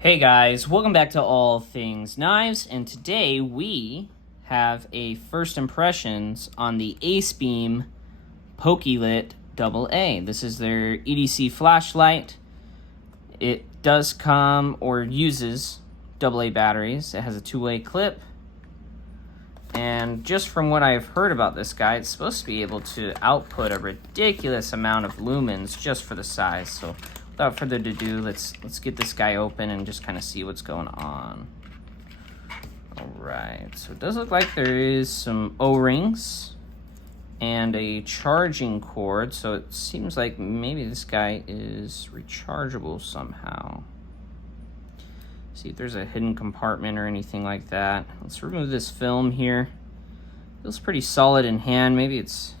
Hey guys, welcome back to All Things Knives, and today we have a first impressions on the Acebeam Pokelit AA. This is their EDC flashlight. It does come or uses AA batteries. It has a two-way clip, and just from what I've heard about this guy, it's supposed to be able to output a ridiculous amount of lumens just for the size. So without further ado, let's get this guy open and just kind of see what's going on. All right, so it does look like there is some O-rings and a charging cord, so it seems like maybe this guy is rechargeable somehow. See if there's a hidden compartment or anything like that. Let's remove this film here. Feels pretty solid in hand. Maybe it's,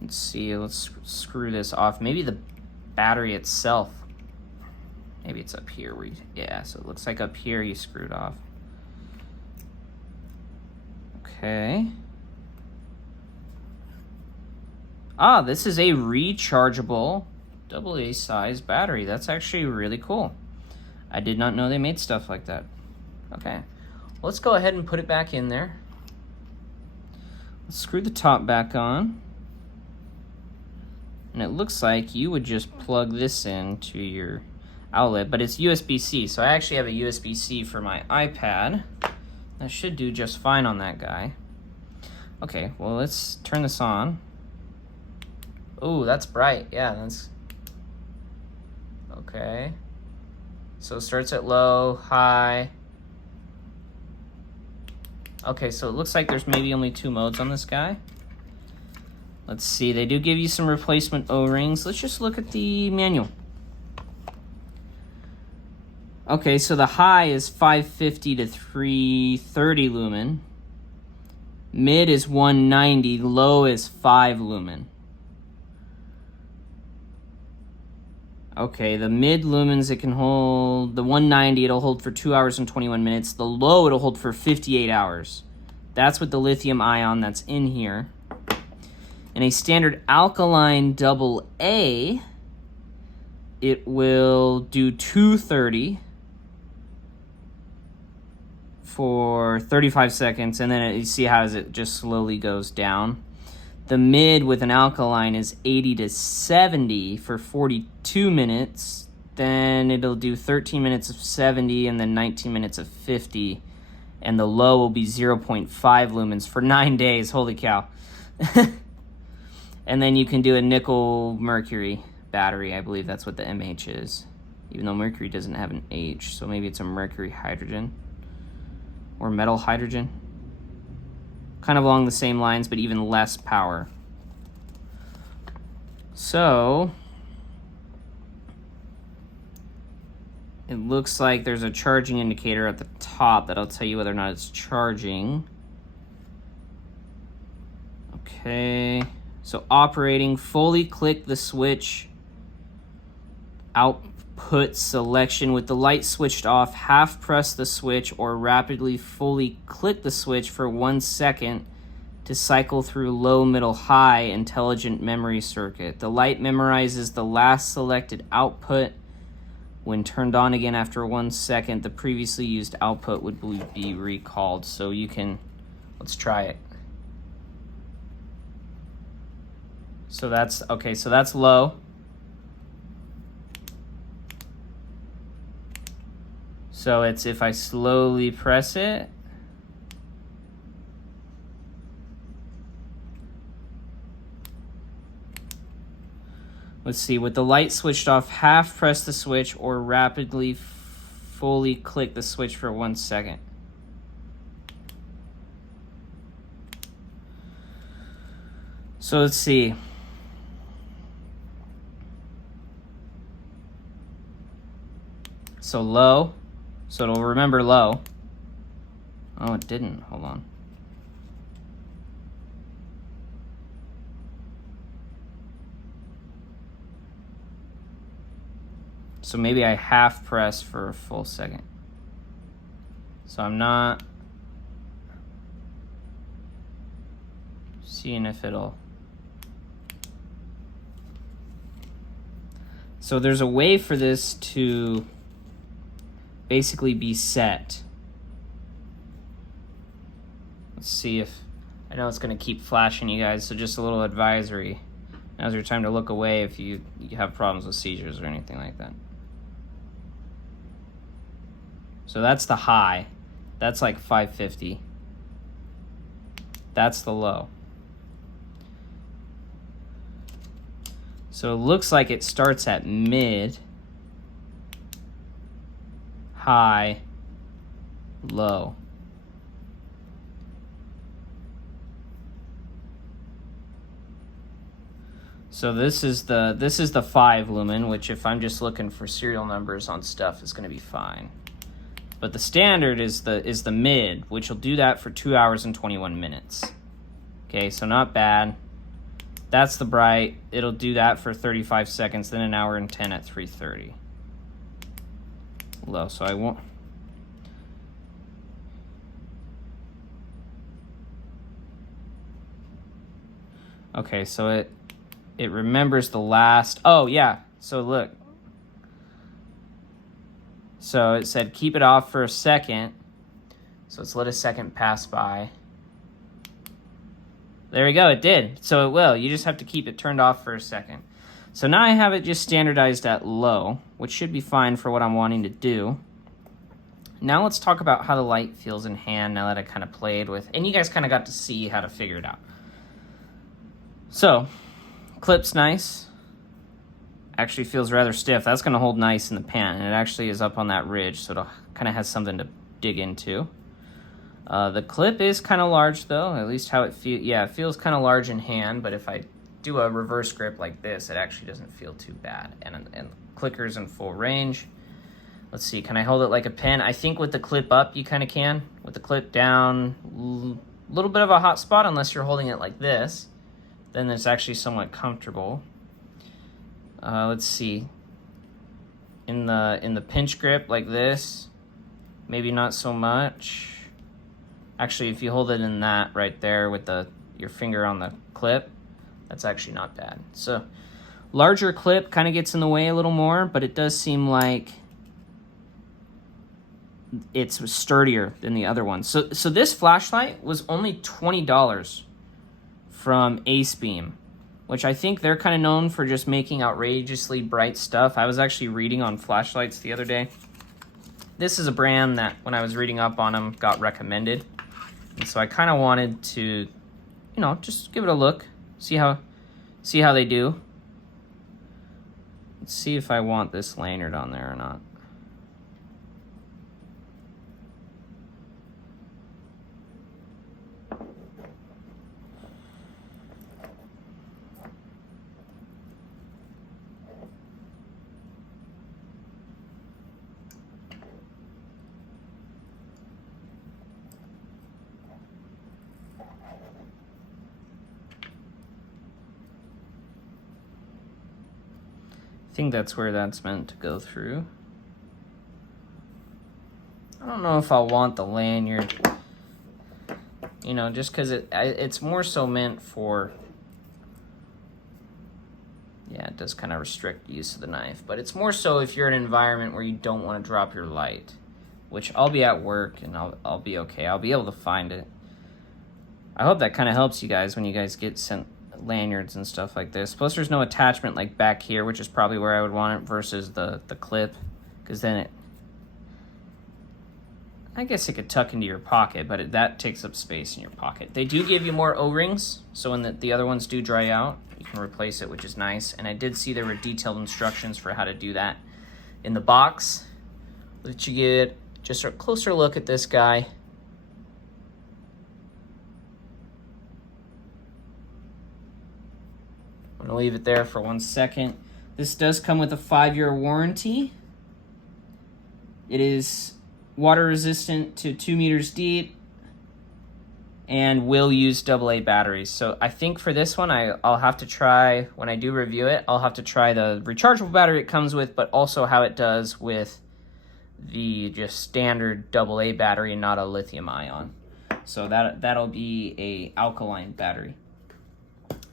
let's see, let's screw this off. Maybe the battery itself, maybe it's up here where yeah, so it looks like up here you screwed off. Okay. Ah, this is a rechargeable AA size battery. That's actually really cool. I did not know they made stuff like that. Okay, let's go ahead and put it back in there. Let's screw the top back on. And it looks like you would just plug this into your outlet, but it's USB-C. So I actually have a USB-C for my iPad. That should do just fine on that guy. Okay, well, let's turn this on. Oh, that's bright. Yeah, that's okay. So it starts at low, high. Okay, so it looks like there's maybe only two modes on this guy. Let's see, they do give you some replacement O-rings. Let's just look at the manual. Okay, so the high is 550 to 330 lumen. Mid is 190, low is 5 lumen. Okay, the mid lumens, it can hold, the 190, it'll hold for 2 hours and 21 minutes. The low, it'll hold for 58 hours. That's with the lithium ion that's in here. In a standard alkaline AA, it will do 230 for 35 seconds, and then you see how it just slowly goes down. The mid with an alkaline is 80 to 70 for 42 minutes. Then it'll do 13 minutes of 70 and then 19 minutes of 50. And the low will be 0.5 lumens for 9 days. Holy cow. And then you can do a nickel mercury battery. I believe that's what the MH is. Even though mercury doesn't have an H. So maybe it's a mercury hydrogen. Or metal hydrogen. Kind of along the same lines, but even less power. So it looks like there's a charging indicator at the top that'll tell you whether or not it's charging. Okay. So operating, fully click the switch. Output selection. With the light switched off, half press the switch or rapidly fully click the switch for 1 second to cycle through low, middle, high intelligent memory circuit. The light memorizes the last selected output. When turned on again after 1 second, the previously used output would be recalled. So you can, let's try it. So that's, okay, so that's low. So it's if I slowly press it. Let's see, with the light switched off, half press the switch or rapidly fully click the switch for 1 second. So let's see. So low, so it'll remember low. Oh, it didn't, hold on. So maybe I half press for a full second. So I'm not seeing if it'll. So there's a way for this to basically be set. Let's see if, I know it's going to keep flashing you guys, so just a little advisory. Now's your time to look away if you have problems with seizures or anything like that. So that's the high. That's like 550. That's the low. So it looks like it starts at mid, high, low. So this is the 5 lumen, which if I'm just looking for serial numbers on stuff is going to be fine. But the standard is the mid, which will do that for 2 hours and 21 minutes. Okay, so not bad. That's the bright. It'll do that for 35 seconds, then 1 hour and 10 at 3:30. Low, so I won't. Okay, so it remembers the last. Oh yeah, so look. So it said keep it off for a second. So let's let a second pass by. There we go, it did. So it will. You just have to keep it turned off for a second. So now I have it just standardized at low, which should be fine for what I'm wanting to do. Now let's talk about how the light feels in hand now that I kind of played with, and you guys kind of got to see how to figure it out. So, clip's nice. Actually feels rather stiff. That's going to hold nice in the pan, and it actually is up on that ridge, so it kind of has something to dig into. The clip is kind of large though, at least how it feels. Yeah, it feels kind of large in hand, but if I do a reverse grip like this, it actually doesn't feel too bad. And clicker's in full range. Let's see, can I hold it like a pen? I think with the clip up, you kind of can. With the clip down, a little bit of a hot spot unless you're holding it like this. Then it's actually somewhat comfortable. Let's see. In the pinch grip like this, maybe not so much. Actually, if you hold it in that right there with your finger on the clip, that's actually not bad. So, larger clip kind of gets in the way a little more, but it does seem like it's sturdier than the other one. So this flashlight was only $20 from Acebeam, which I think they're kind of known for just making outrageously bright stuff. I was actually reading on flashlights the other day. This is a brand that, when I was reading up on them, got recommended. And so I kind of wanted to, you know, just give it a look, see how they do. Let's see if I want this lanyard on there or not. I think that's where that's meant to go through. I don't know if I'll want the lanyard, you know, just because it's more so meant for, yeah, it does kind of restrict use of the knife, but it's more so if you're in an environment where you don't want to drop your light, which I'll be at work and I'll be okay. I'll be able to find it. I hope that kind of helps you guys when you guys get sent lanyards and stuff like this. Plus there's no attachment like back here, which is probably where I would want it versus the clip, because then I guess it could tuck into your pocket, but that takes up space in your pocket. They do give you more O-rings, so when the other ones do dry out, you can replace it, which is nice. And I did see there were detailed instructions for how to do that in the box. Let you get just a closer look at this guy. I'm gonna leave it there for 1 second. This does come with a 5-year warranty. It is water resistant to 2 meters deep and will use AA batteries. So I think for this one, I'll have to try, when I do review it, I'll have to try the rechargeable battery it comes with, but also how it does with the just standard AA battery, not a lithium ion. So that'll be a alkaline battery.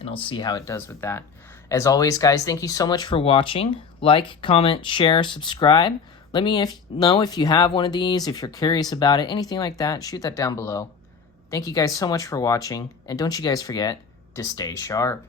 And I'll see how it does with that. As always, guys, thank you so much for watching. Like, comment, share, subscribe. Let me know if you have one of these, if you're curious about it, anything like that, shoot that down below. Thank you guys so much for watching, and don't you guys forget to stay sharp.